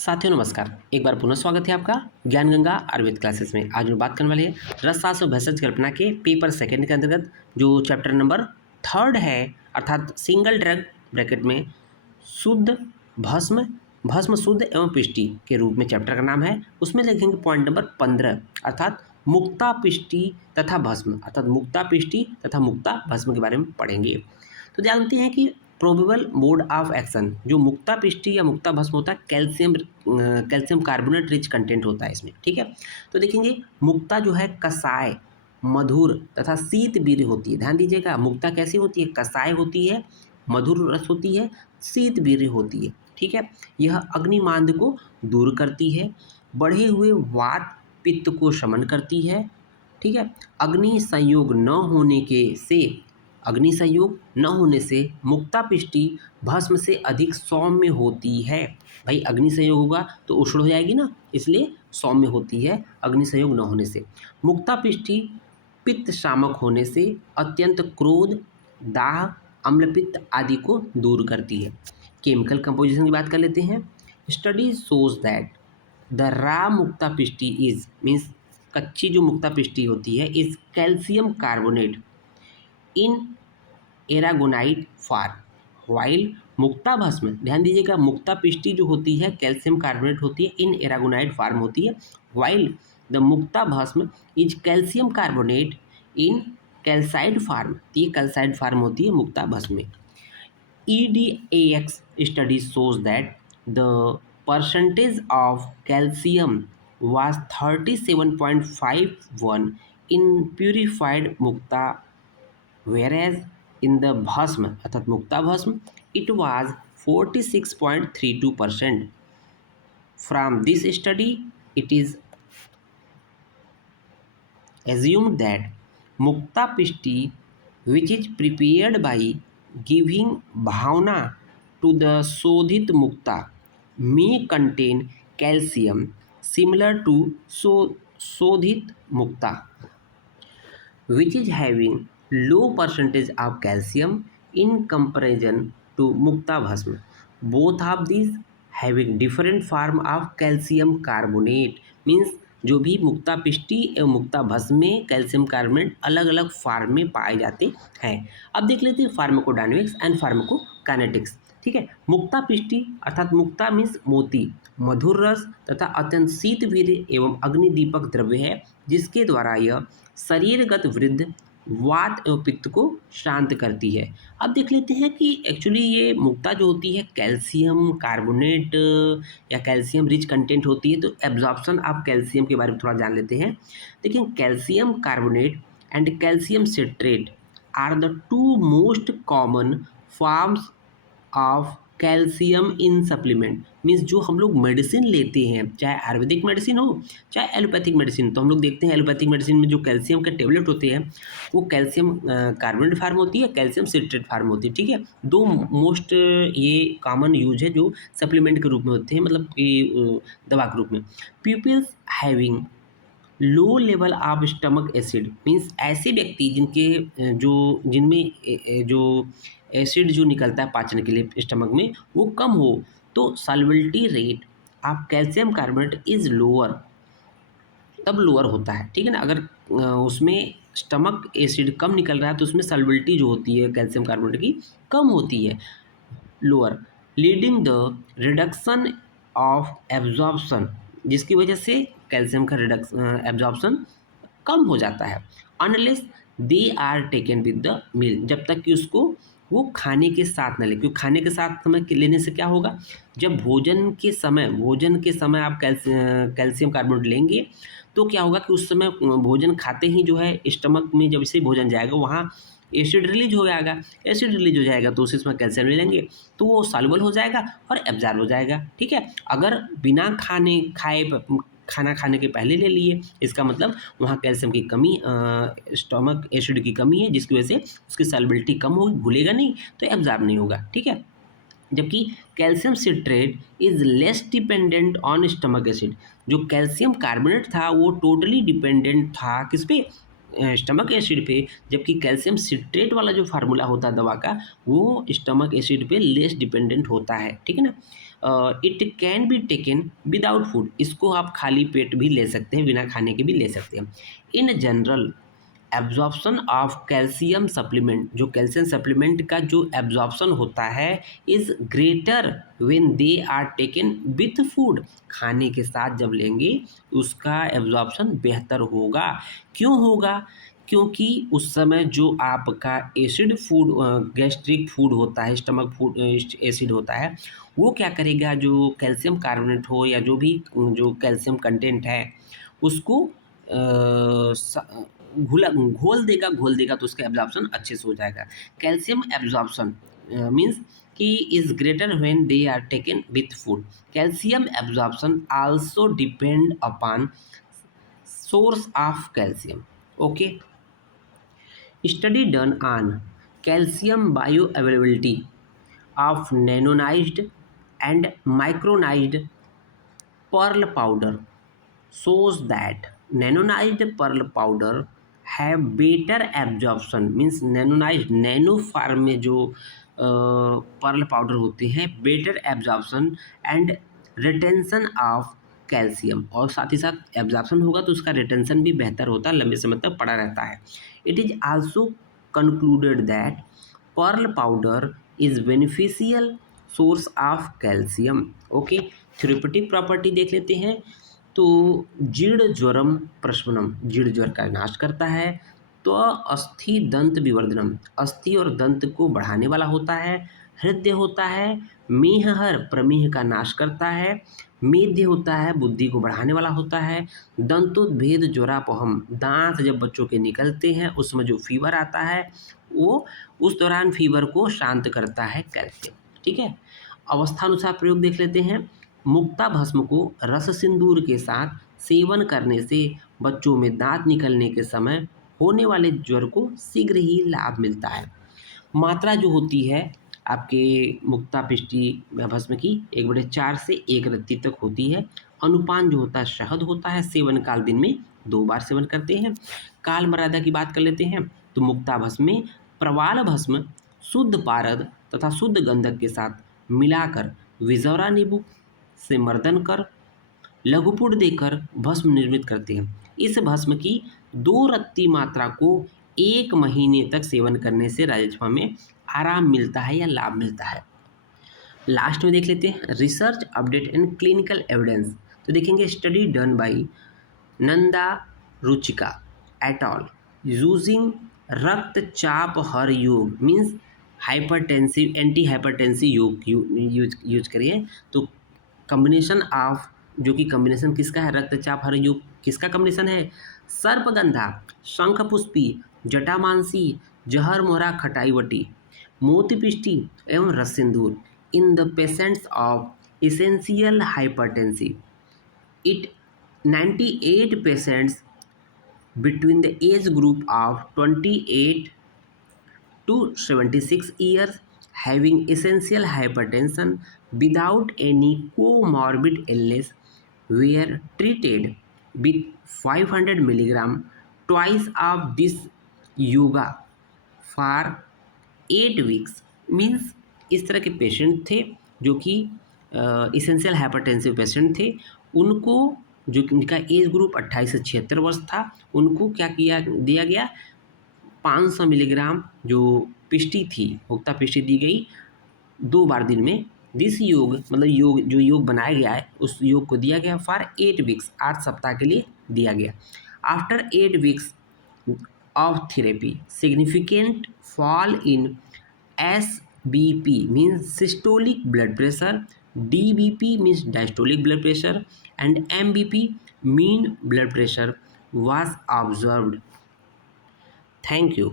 साथियों नमस्कार। एक बार पुनः स्वागत है आपका ज्ञान गंगा आयुर्वेद क्लासेस में। आज हम बात करने वाले हैं रसशास्त्र और भेषज कल्पना के पेपर सेकंड के अंतर्गत जो चैप्टर नंबर थर्ड है, अर्थात सिंगल ड्रग ब्रैकेट में शुद्ध भस्म, भस्म शुद्ध एवं पिष्टि के रूप में चैप्टर का नाम है। उसमें लिखेंगे पॉइंट नंबर 15 अर्थात मुक्ता पिष्टि तथा भस्म, अर्थात मुक्ता पिष्टि तथा मुक्ता भस्म के बारे में पढ़ेंगे। तो जानते हैं कि प्रोबेबल मोड ऑफ एक्शन जो मुक्ता पिष्टि या मुक्ता भस्म होता है, कैल्शियम कार्बोनेट रिच कंटेंट होता है इसमें। ठीक है, तो देखेंगे मुक्ता जो है कसाय, मधुर तथा शीतवीर्य होती है। ध्यान दीजिएगा, मुक्ता कैसी होती है? कसाय होती है, मधुर रस होती है, शीतवीर्य होती है। ठीक है, यह अग्निमांद को दूर करती है, बढ़े हुए वात पित्त को शमन करती है। ठीक है, अग्नि संयोग न होने से मुक्ता पिष्टि भस्म से अधिक सौम्य होती है। भाई अग्नि संयोग होगा तो उष्ण हो जाएगी ना, इसलिए सौम्य होती है अग्नि संयोग न होने से। मुक्ता पिष्टि पित्त शामक होने से अत्यंत क्रोध, दाह, अम्लपित्त आदि को दूर करती है। केमिकल कंपोजिशन की बात कर लेते हैं। स्टडी शोज दैट द रा मुक्ता पिष्टि इज मीन्स कच्ची जो मुक्ता पिष्टि होती है is calcium carbonate in aragonite form while mukta bhasma, ध्यान दीजिएगा, मुक्ता पिष्टि जो होती है कैल्शियम कार्बोनेट होती है, इन एरागोनाइट फॉर्म होती है। While the mukta bhasma is calcium carbonate in calcite form, ये कैल्साइड फॉर्म होती है मुक्ता भस्म में। EDAX study shows that the percentage of calcium was 37.51 in purified mukta, whereas in the bhasm अर्थात मुक्ता भस्म it was 46.32%. From this study it is assumed that mukta pishti which is prepared by giving bhavna to the sodhit mukta may contain calcium similar to sodhit mukta which is having low percentage of calcium in comparison to mukta bhasm. Both of these having different form of calcium carbonate means जो भी मुक्ता पिष्टि एवं मुक्ता भस्म में calcium carbonate अलग अलग farm में पाए जाते हैं। अब देख लेते हैं फार्माकोडायनेमिक्स एंड फार्माकोकाइनेटिक्स। ठीक है, मुक्ता पिष्टि अर्थात मुक्ता मीन्स मोती, मधुर रस तथा अत्यंत शीतवीर्य एवं अग्निदीपक द्रव्य है जिसके द्वारा यह शरीरगत वृद्ध, वात एवं पित्त को शांत करती है। अब देख लेते हैं कि एक्चुअली ये मुक्ता जो होती है कैल्शियम कार्बोनेट या कैल्शियम रिच कंटेंट होती है, तो एब्जॉर्प्शन ऑफ कैल्शियम के बारे में थोड़ा जान लेते हैं। देखिए, calcium carbonate and calcium citrate are the two most common forms of calcium in supplement means जो हम लोग मेडिसिन लेते हैं, चाहे आयुर्वेदिक मेडिसिन हो चाहे एलोपैथिक मेडिसिन, तो हम लोग देखते हैं एलोपैथिक मेडिसिन में जो कैल्शियम के टेबलेट होते हैं वो कैल्शियम कार्बोनेट फार्म होती है, कैल्शियम सिट्रेट फार्म होती है। ठीक है, दो मोस्ट ये कॉमन यूज है जो सप्लीमेंट के रूप में होते हैं, मतलब कि दवा के रूप में। Peoples having low level of stomach acid means ऐसे व्यक्ति जिनमें जो एसिड जो निकलता है पाचन के लिए स्टमक में वो कम हो, तो solubility rate of calcium carbonate is lower, तब लोअर होता है। ठीक है ना, अगर उसमें स्टमक एसिड कम निकल रहा है तो उसमें सॉल्युबिलिटी जो होती है कैल्शियम कार्बोनेट की कम होती है, lower, leading the reduction of absorption, जिसकी वजह से कैल्शियम का एब्जॉर्प्शन कम हो जाता है। Unless they are taken with the meal, जब तक कि उसको वो खाने के साथ न ले, क्योंकि खाने के साथ समय लेने से क्या होगा, जब भोजन के समय आप कैल्शियम कार्बोनेट लेंगे तो क्या होगा कि उस समय भोजन खाते ही जो है स्टमक में जब से भोजन जाएगा वहाँ एसिड रिलीज हो जाएगा, एसिड रिलीज हो जाएगा तो उसमें कैल्शियम ले लेंगे तो वो सॉल्युबल हो जाएगा और एब्जॉर्ब हो जाएगा। ठीक है, अगर बिना खाना खाने के पहले ले लिए, इसका मतलब वहाँ कैल्शियम की कमी, स्टमक एसिड की कमी है जिसकी वजह से उसकी सॉल्युबिलिटी कम होगी, घुलेगा नहीं तो एब्जॉर्ब नहीं होगा। ठीक है, जबकि calcium citrate is less dependent on stomach acid, जो कैल्शियम कार्बोनेट था वो टोटली डिपेंडेंट था किस पे, स्टमक एसिड पे, जबकि कैल्शियम सिट्रेट वाला जो फार्मूला होता है दवा का वो स्टमक एसिड पे लेस डिपेंडेंट होता है। ठीक है ना, it can be taken without food, इसको आप खाली पेट भी ले सकते हैं, बिना खाने के भी ले सकते हैं। In general absorption of calcium supplement, जो कैल्शियम सप्लीमेंट का जो एब्जॉर्प्शन होता है is greater when they are taken with food, खाने के साथ जब लेंगे उसका एब्जॉर्प्शन बेहतर होगा। क्यों होगा? क्योंकि उस समय जो आपका एसिड फूड, गैस्ट्रिक फूड होता है, स्टमक फूड एसिड होता है, वो क्या करेगा, जो कैल्शियम कार्बोनेट हो या जो भी जो कैल्शियम कंटेंट है उसको घोल देगा तो उसका एब्जॉर्प्शन अच्छे से हो जाएगा। कैल्शियम एब्जॉर्प्शन मीन्स कि is greater when they are taken with food. Calcium absorption also depend upon source of calcium. Okay, study done on calcium bioavailability of nanonised and micronised pearl powder shows that nanoized pearl powder have better absorption, means nanoized nano form में जो pearl powder होते हैं better absorption and retention of calcium, और साथ ही साथ absorption होगा तो उसका रिटेंशन भी बेहतर होता है, लंबे समय तक पड़ा रहता है। It is also concluded that pearl powder is beneficial source of calcium. Okay, theoretic property देख लेते हैं। तो जीर्ण ज्वरम प्रशमनम, जीर्ण ज्वर का नाश करता है। तो अस्थि दंत विवर्धनम, अस्थि और दंत को बढ़ाने वाला होता है। हृदय होता है, मेहहर प्रमेह का नाश करता है। मेध्य होता है, बुद्धि को बढ़ाने वाला होता है। दंतोद्भेद ज्वरापहम, दांत जब बच्चों के निकलते हैं उसमें जो फीवर आता है वो उस दौरान फीवर को शांत करता है कैल्शियम। ठीक है, अवस्थानुसार प्रयोग देख लेते हैं। मुक्ता भस्म को रस सिंदूर के साथ सेवन करने से बच्चों में दांत निकलने के समय होने वाले ज्वर को शीघ्र ही लाभ मिलता है। मात्रा जो होती है आपके मुक्ता पिष्टी भस्म की 1/4 से 1 रत्ती तक होती है। अनुपान जो होता है शहद होता है। सेवन काल दिन में 2 बार सेवन करते हैं। काल मर्यादा की बात कर लेते हैं तो मुक्ता भस्म में प्रवाल भस्म शुद्ध पारद तथा शुद्ध गंधक के साथ मिलाकर विजौरा नींबू से मर्दन कर लघुपुट देकर भस्म निर्मित करते हैं। इस भस्म की 2 रत्ती मात्रा को 1 महीने तक सेवन करने से राजस्वा में आराम मिलता है या लाभ मिलता है। लास्ट में देख लेते हैं research update and clinical evidence. तो देखेंगे study done by Nanda Ruchika at all using रक्तचाप हर योग, मीन्स हाइपरटेंसिव एंटी हाइपरटेंसिव योग यूज करिए। तो कॉम्बिनेशन ऑफ, जो कि कॉम्बिनेशन किसका है, रक्तचाप हर योग किसका कॉम्बिनेशन है, सर्पगंधा, शंखपुष्पी, जटामांसी, जहर मोहरा खटाईवटी, मोतीपिष्टी एवं रससिंदूर in the patients of essential hypertensive. It 98 patients between the age group of 28 to 76 years having essential hypertension without any comorbid illness were treated with 500 milligram twice of this yoga for 8 weeks। Means इस तरह के patient थे जो कि essential hypertensive patient थे। उनको, जो कि उनका एज ग्रुप 28 से 76 वर्ष था, उनको क्या दिया गया 500 मिलीग्राम जो पिष्टी थी, मुक्ता पिष्टी दी गई 2 बार दिन में। दिस योग मतलब योग बनाया गया है उस योग को दिया गया फॉर 8 वीक्स, 8 सप्ताह के लिए दिया गया। After 8 weeks of therapy significant fall in SBP means systolic blood pressure, DBP means diastolic blood pressure, and MBP mean blood pressure was observed. Thank you.